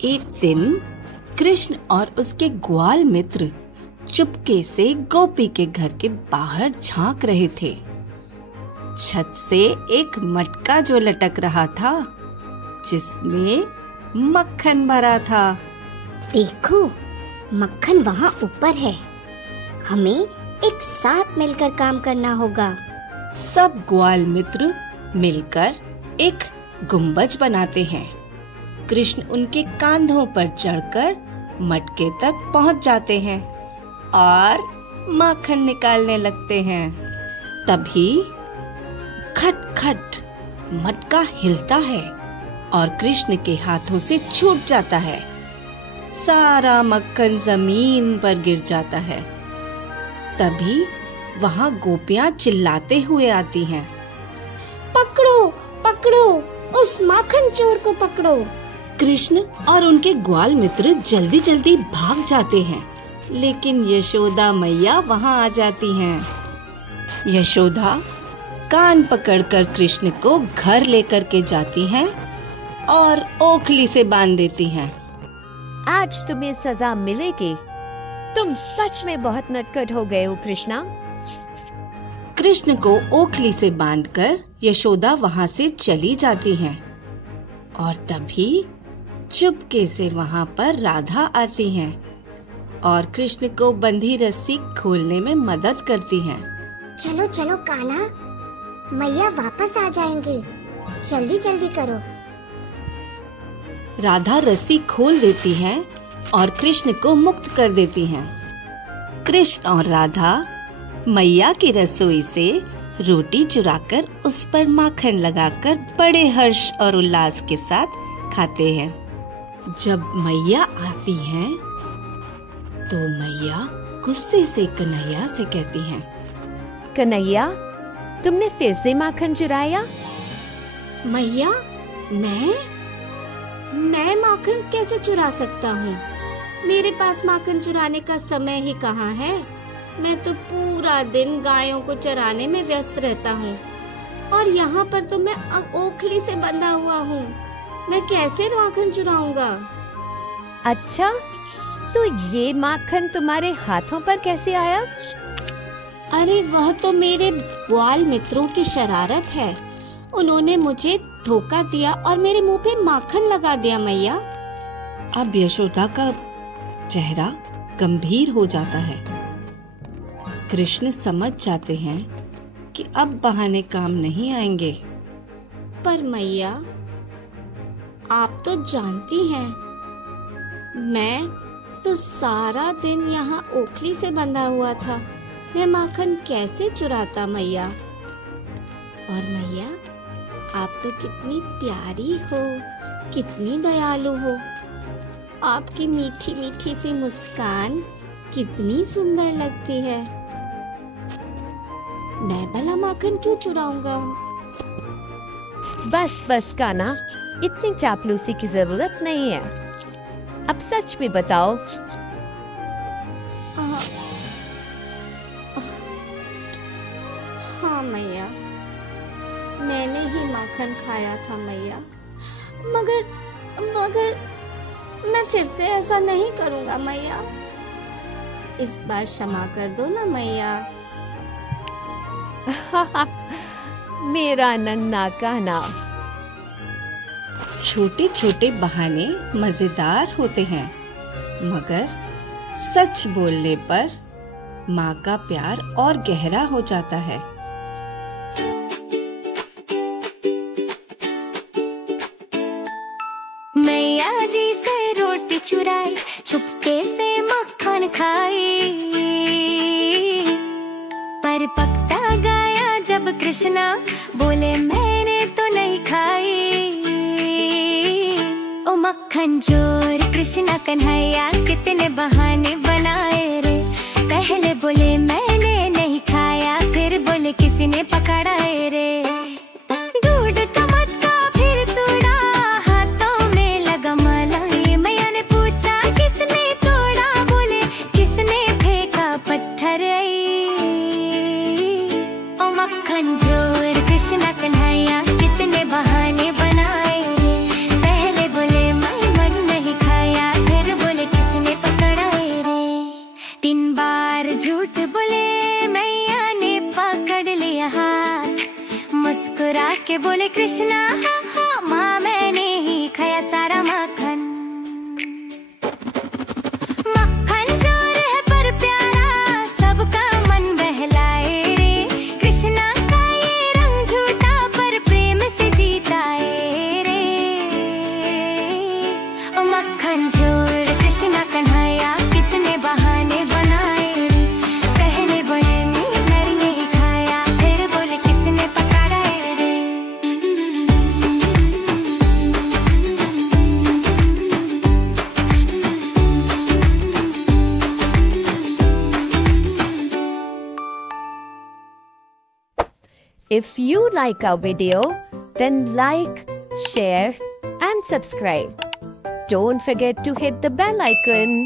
एक दिन कृष्ण और उसके ग्वाल मित्र चुपके से गोपी के घर के बाहर झांक रहे थे। छत से एक मटका जो लटक रहा था, जिसमें मक्खन भरा था। देखो, मक्खन वहाँ ऊपर है। हमें एक साथ मिलकर काम करना होगा। सब ग्वाल मित्र मिलकर एक गुंबज बनाते हैं। कृष्ण उनके कांधों पर चढ़कर मटके तक पहुंच जाते हैं और माखन निकालने लगते हैं। तभी खट खट मटका हिलता है और कृष्ण के हाथों से छूट जाता है। सारा मक्खन जमीन पर गिर जाता है। तभी वहां गोपियां चिल्लाते हुए आती हैं। पकड़ो, पकड़ो, उस माखन चोर को पकड़ो। कृष्ण और उनके ग्वाल मित्र जल्दी जल्दी भाग जाते हैं, लेकिन यशोदा मैया वहां आ जाती हैं। यशोदा कान पकड़कर कृष्ण को घर लेकर के जाती हैं और ओखली से बांध देती हैं। आज तुम्हें सजा मिलेगी। तुम सच में बहुत नटखट हो गए हो कृष्णा। कृष्ण को ओखली से बांधकर यशोदा वहां से चली जाती हैं और तभी चुपके से वहां पर राधा आती हैं और कृष्ण को बंधी रस्सी खोलने में मदद करती हैं। चलो चलो कान्हा, मैया वापस आ जाएंगे। जल्दी जल्दी करो। राधा रस्सी खोल देती है और कृष्ण को मुक्त कर देती हैं। कृष्ण और राधा मैया की रसोई से रोटी चुराकर उस पर माखन लगाकर बड़े हर्ष और उल्लास के साथ खाते हैं। जब मैया आती हैं, तो मैया गुस्से से कन्हैया से कहती हैं। कन्हैया, तुमने फिर से माखन चुराया? मैया, मैं माखन कैसे चुरा सकता हूँ? मेरे पास माखन चुराने का समय ही कहाँ है। मैं तो पूरा दिन गायों को चराने में व्यस्त रहता हूँ और यहाँ पर तो मैं ओखली से बंधा हुआ हूँ। मैं कैसे माखन चुराऊंगा? अच्छा, तो ये माखन तुम्हारे हाथों पर कैसे आया? अरे वह तो मेरे ग्वाल मित्रों की शरारत है। उन्होंने मुझे धोखा दिया और मेरे मुंह पे माखन लगा दिया मैया। अब यशोदा का चेहरा गंभीर हो जाता है। कृष्ण समझ जाते हैं कि अब बहाने काम नहीं आएंगे। पर मैया, आप तो जानती हैं, मैं तो सारा दिन यहाँ ओखली से बंधा हुआ था। मैं माखन कैसे चुराता मैया? और मैया, आप तो कितनी प्यारी हो, कितनी दयालु हो। आपकी मीठी मीठी सी मुस्कान कितनी सुंदर लगती है। मैं भला माखन क्यों चुराऊंगा? बस बस कान्हा, इतनी चापलूसी की जरूरत नहीं है। अब सच में बताओ। हाँ मैया, मैंने ही माखन खाया था मैया। मगर मैं फिर से ऐसा नहीं करूँगा मैया। इस बार क्षमा कर दो ना मैया। मेरा नन्हा कान्हा। छोटे छोटे बहाने मजेदार होते हैं, मगर सच बोलने पर माँ का प्यार और गहरा हो जाता है। मैया जी से रोटी चुराई, चुपके से मक्खन खाई, पर पकता गाया जब कृष्णा बोले मैंने तो नहीं खाई। ओ मक्खन चोर कृष्णा कन्हैया, कितने बहाने बनाए रे। पहले बोले मैंने नहीं खाया, फिर बोले किसी ने पकड़ा रे। दूध का मटका फिर तोड़ा, हाथों में लगा मलाई। मैया ने पूछा किसने तोड़ा, बोले किसने फेंका पत्थर। ओ मक्खन चोर कृष्णा कन्हैया, कितने बहाने बनाए रे। पहले बोले मैं मन नहीं खाया, के बोले कृष्णा हाँ हाँ माँ मैंने ही खाया सारा मक्खन। मक्खन चोर है पर प्यारा सबका मन बहलाए रे। कृष्णा का ये रंग झूठा पर प्रेम से जीताए रे। ओ मक्खन चोर कृष्णा कन्हैया कितने बहाने बनाए रे। पहले बोले मैंने ही खाया फिर बोले किसने पकड़ा रे। If you like our video, then like, share and subscribe. Don't forget to hit the bell icon.